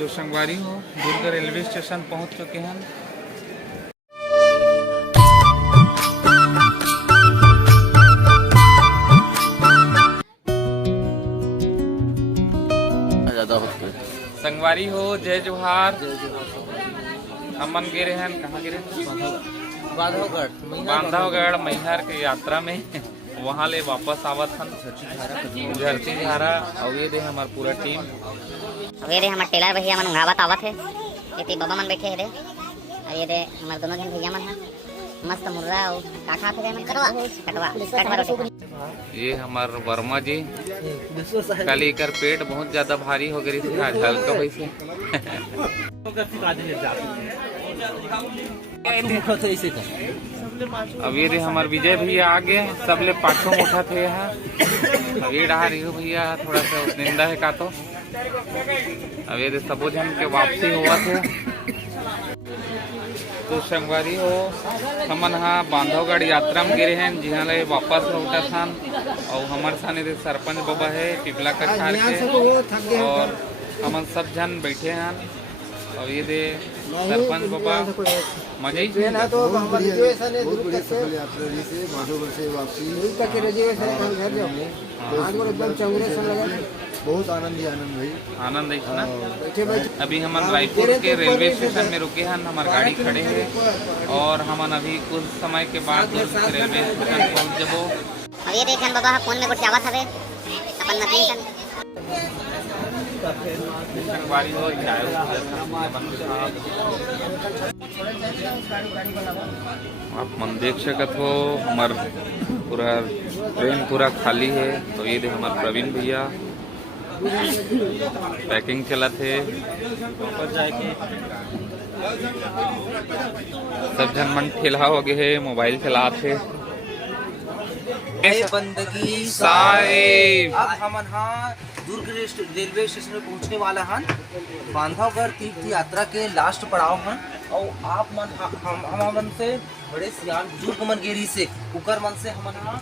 तो संगवारी हो दुर्ग रेलवे स्टेशन पहुंच चुके हैं। संगवारी हो जय जोहार। हमन गिरे हैं कहाँ गिरे? बांधवगढ़ मैहर के यात्रा में वहाँ ले वापस आवत हन झरती धारा। और ये दे हमार पूरा टीम, ये दे हमार टेलर भैया मन उंगावत आवत है। ये बाबा मन बैठे है रे। और ये दे हमार दोनों जन भैया मन है मस्त मुर्रा और काठा पे मन कटवा रोटी। ये हमार वर्मा जी कल एकर पेट बहुत ज्यादा भारी हो गई थी, आज हल्का वैसे। अब ये हमार विजय भैया आगे सबले पाछो उठा थे यहाँ। अब ये रहा रिहु भैया थोड़ा सा निंदा है का तो। अब ये सबो जन के वापसी हुआ थे। तो संगवारी हो हमन हाँ बांधवगढ़ यात्रा में गिरे हैं जिहाँ ले वापस लौटा था। और हमारे सामने सरपंच बाबा है पिपला कछार के और हमन सब जन बैठे हैं। और ये दे सरपंच बाबा मजा ही बहुत आनंद भाई आनंद है ना। अभी हम रायपुर के रेलवे स्टेशन में रुके हैं, हमारे गाड़ी खड़े हैं और हम अभी कुछ समय के बाद रेलवे स्टेशन पहुंच जबो। अब ये देखन बाबा फोन में कुछ आवत हवे अपन नती सन संगवारी हो आप मन देख सकत हो हमार पूरा ट्रेन पूरा खाली है। तो ये दे हमारे प्रवीण भैया पैकिंग चला थे सब जन मन ठेला हो गए है मोबाइल चला थे। बंदगी साहिब अब हमन हाँ दुर्ग रेलवे स्टेशन में पहुंचने वाला हन। बांधवगढ़ तीर्थ यात्रा के लास्ट पड़ाव हन। और आप मन हम मन से बड़े सियान बुजुर्ग मन गेरी से उकर मन से हमन हाँ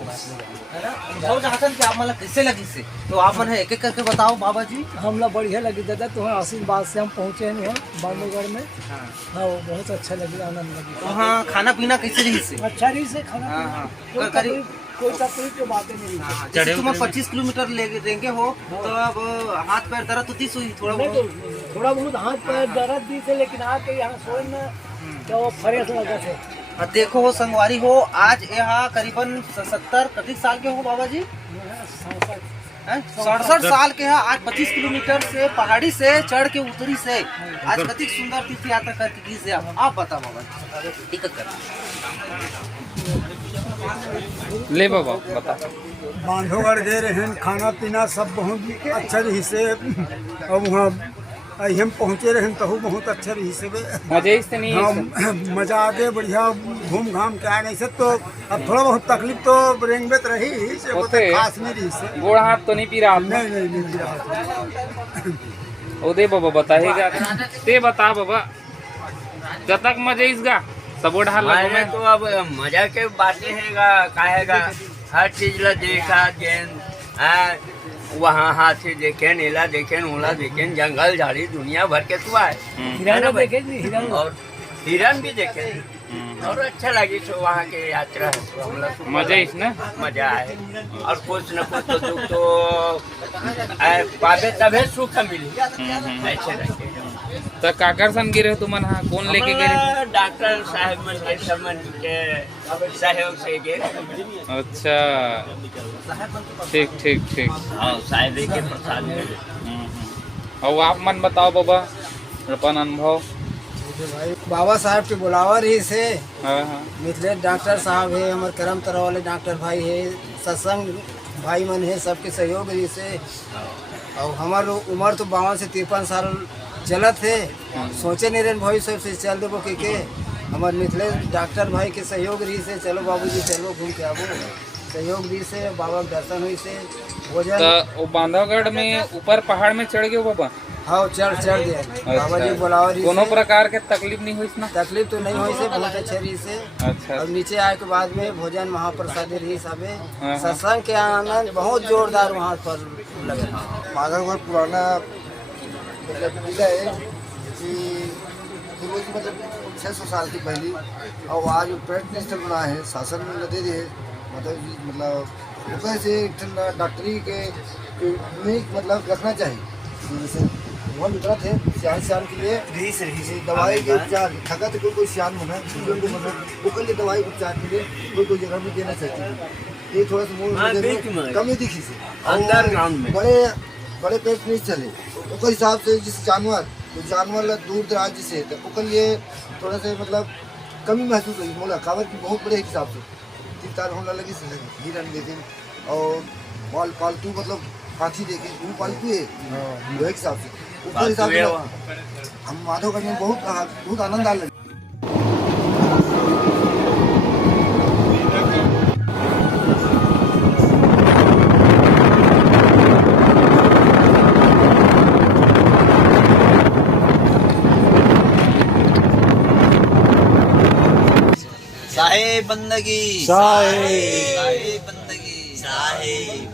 है ना अनुभव चाहतन कि आप मतलब कैसे लगी से। तो आप मन है एक एक करके बताओ बाबा जी। हमला बढ़िया लगी दादा, तुम्हारे आशीर्वाद से हम पहुँचे नहीं बांधवगढ़ में। हाँ वो बहुत अच्छा लगी, आनंद लगी। तो हाँ खाना पीना कैसे रही से? अच्छा रही से खाना हाँ कोई तकलीफ की बातें नहीं रही। जैसे तुम 25 किलोमीटर लेंगे हो तो अब हाथ पैर दर्द होती सोई थोड़ा बहुत हाथ पैर दर्द दी थे, लेकिन आके यहाँ सोए में तो फ्रेश लगा थे। देखो हो संगवारी हो आज यहाँ करीबन 70 साल के हो बाबा जी 67 साल के हैं। आज 25 किलोमीटर से पहाड़ी से चढ़ के उतरी से आज कति सुंदर तीर्थ यात्रा करके से आप बताओ बाबा जी टिकट कर ले बाबा बता। बांधवगढ़ गए रहे, खाना पीना सब बहुत अच्छा रही से। अब वहाँ हम पहुँचे रहे तो बहुत अच्छा रही से। मजे नहीं हाँ मजा आ गया, बढ़िया घूम घाम के आ गए से। तो अब थोड़ा बहुत तकलीफ तो रेंगबेत रही से, खास नहीं रही से। गोड़ हाथ तो नहीं पी रहा? नहीं पी रहा। ओ दे बाबा बताएगा ते बता बाबा जतक मजे इसका सबो ढाल मैं तो अब मजा के बातें हैगा काहेगा हर चीज ला देखा जेन वहाँ हाथी देखे नीला देखे ओला देखे जंगल झाड़ी दुनिया भर के तू आए और हिरन भी देखे और अच्छा लगी तो वहाँ के यात्रा है तो हम लोग मजा इसने मजा आए। और कुछ न कुछ तो दुख तो पावे तबे सुख मिली ऐसे लगे। तो काकर सन गिरे तुमन हाँ कौन लेके गए? डॉक्टर साहब मन के समन के सहयोग से गए। अच्छा ठीक ठीक ठीक। हाँ साहब के प्रसाद और आप मन बताओ बाबा अपन अनुभव। बाबा साहब के बुलावा रही से हाँ मिथिलेश डॉक्टर साहब है, हमारे करम तरह वाले डॉक्टर भाई है, सत्संग भाई मन है, सबके सहयोग रही से। और हमारे उम्र तो 52 से 53 साल चलत है। सोचे नहीं रहे भविष्य से चल देवो के हमारे मिथिलेश डॉक्टर भाई के सहयोग रही से। चलो बाबूजी चलो घूम के आबो, सहयोग दी से बाबा के दर्शन हुई से भोजन। तो बांधवगढ़ में ऊपर पहाड़ में चढ़ गए बाबा? हाँ चढ़ दिया बाबा जी बुलावा रही। कोनो प्रकार के तकलीफ नहीं हुई ना? तकलीफ तो नहीं हुई से, बहुत अच्छे रही से। अच्छा और नीचे आए के बाद में भोजन महाप्रसाद रही सबे। सत्संग के आनंद बहुत जोरदार वहाँ पर लगे। बांधवगढ़ पुराना मतलब मिला है कि पूर्वज मतलब 600 साल की पहली और आज प्राइम मिनिस्टर बना है शासन में लदे रहे मतलब से डॉक्टरी के में मतलब रखना चाहिए जैसे वहाँ निकला थे सियान के लिए दवाई के उपचार थका तो कोई सियान होना मतलब वो के लिए दवाई उपचार के लिए कोई जगह में देना चाहिए ये थोड़ा सा कमी दिखी से अंडरग्राउंड में बड़े पेट नहीं चले उसके हिसाब से जिस जानवर दूर दराज से तो लिए थोड़ा सा मतलब कमी महसूस हुई मोला कावर की बहुत बड़े हिसाब से 3 तार होने लगी हिरन देखे और पालतू मतलब हाथी देखे वो पालतू है वो एक हिसाब से ऊपर हिसाब से हम माधवगढ़ में बहुत आनंद आ लगे। साहेब बंदगी साहेब बंदगी साहेब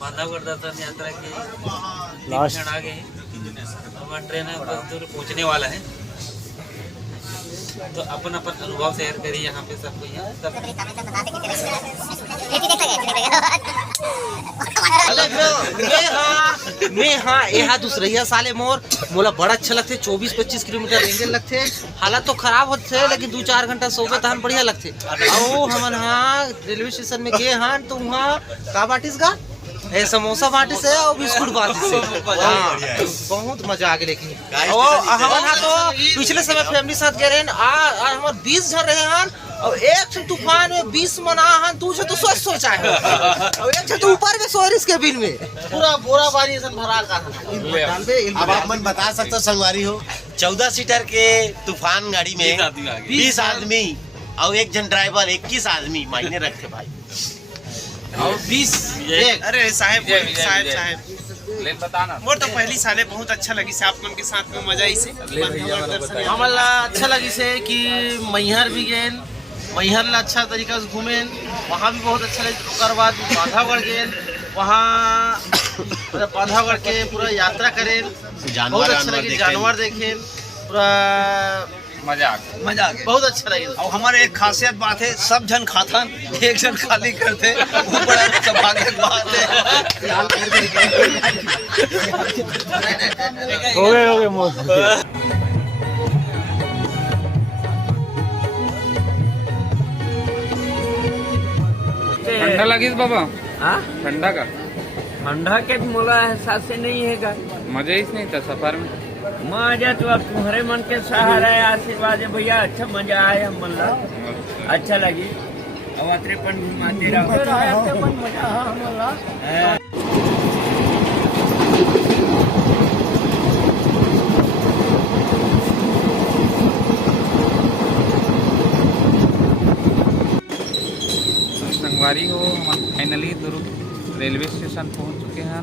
बांधवगढ़ दर्शन यात्रा के क्षण आ गए हमारा ट्रेन है बस दूर पहुंचने वाला है तो अपन अनुभव शेयर करिए यहाँ पे सबको यहाँ दूसरा साले मोला बड़ा अच्छा लगते 24-25 किलोमीटर रेंगे लगते हालत तो खराब होते लेकिन 2-4 घंटा सोबे तहन बढ़िया लगते और हमन हाँ रेलवे स्टेशन में गए हाँ तो वहाँ का बाटिस गा समोसा बांटे से और बिस्कुट बांटे से बहुत मजा आ गया लेकिन हमारे तो पिछले समय फैमिली साथ गए रहे हमारे 20 जन रहे हैं और एक तूफान में 20 मना हन तू तो सोचा है और एक तो ऊपर में सोरिस के बिल में पूरा बोरा बारी सन भरा का अब आप मन बता सकते संगवारी हो 14 सीटर के तूफान गाड़ी में 20 आदमी और एक जन ड्राइवर 21 आदमी मायने रखते भाई और 20 अरे साहेब ले बताना वो तो पहली साले बहुत अच्छा लगी से आप मन के साथ में मजा इसे हमारा अच्छा लगी से कि मैहर भी गए मैहर ला अच्छा तरीका से घूमे वहाँ भी बहुत अच्छा लगी उसके बाद बांधवगढ़ गए वहाँ बांधवगढ़ के पूरा यात्रा करें बहुत अच्छा लगी जानवर देखे पूरा मजा आ गया बहुत अच्छा लगे और हमारे एक खासियत बात है सब जन खाथन एक जन खाली करते वो बड़ा सौभाग्य की बात है हो गए ठंडा लगी बाबा ठंडा का ठंडा के मोला एहसास से नहीं है मजा ही नहीं था सफर में मजा तो अब तुम्हारे मन के सहारा है आशीर्वाद है भैया अच्छा मजा आया हम मन अच्छा लगी अब अतरेपन घुमाते रहो मजा संगवारी हो हम फाइनली दुर्ग रेलवे स्टेशन पहुंच चुके हैं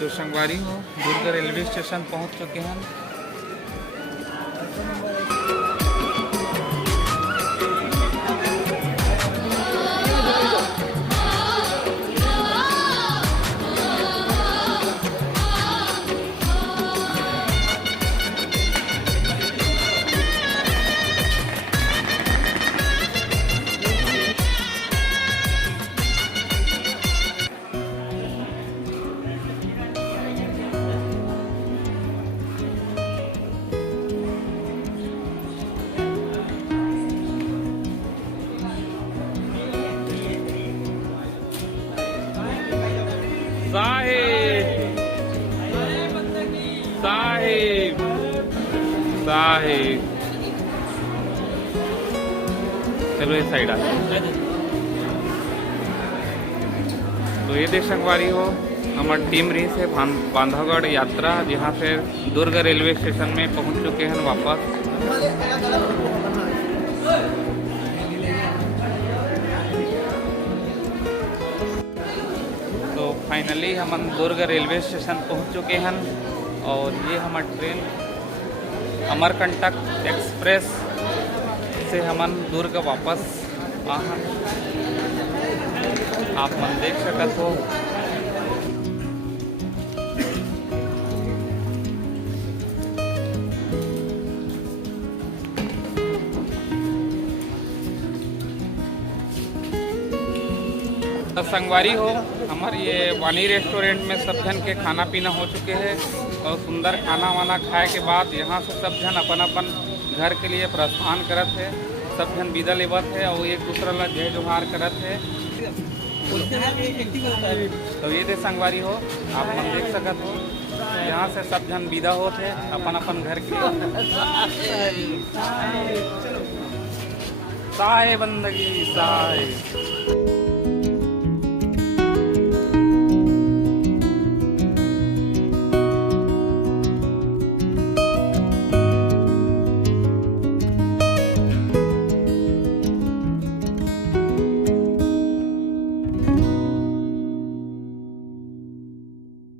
तो संगवारी हो दुर्ग रेलवे स्टेशन पहुंच चुके हैं साहिब साहिब साहिब रेलवे साइड आते तो ये देख संगवारी हो हमार टीम रही से बांधवगढ़ यात्रा जहाँ से दुर्ग रेलवे स्टेशन में पहुँच चुके हैं वापस। तो फाइनली हम दुर्ग रेलवे स्टेशन पहुँच चुके हैं और ये हमार ट्रेन अमरकंटक एक्सप्रेस से हम दुर्ग वापस आप मन देख सकत हो। संगवारी हो हमारे ये वानी रेस्टोरेंट में सब जन के खाना पीना हो चुके हैं और सुंदर खाना वाना खाए के बाद यहाँ से सब जन अपन अपन घर के लिए प्रस्थान करत है। सब जन विदा लेवत है और एक दूसरा ला जय जोहार करत है। तो ये दे संगवारी हो आप मन देख सकत हो यहाँ से सब जन विदा होते हैं अपन अपन घर के लिए। साहे बंदगी साहे।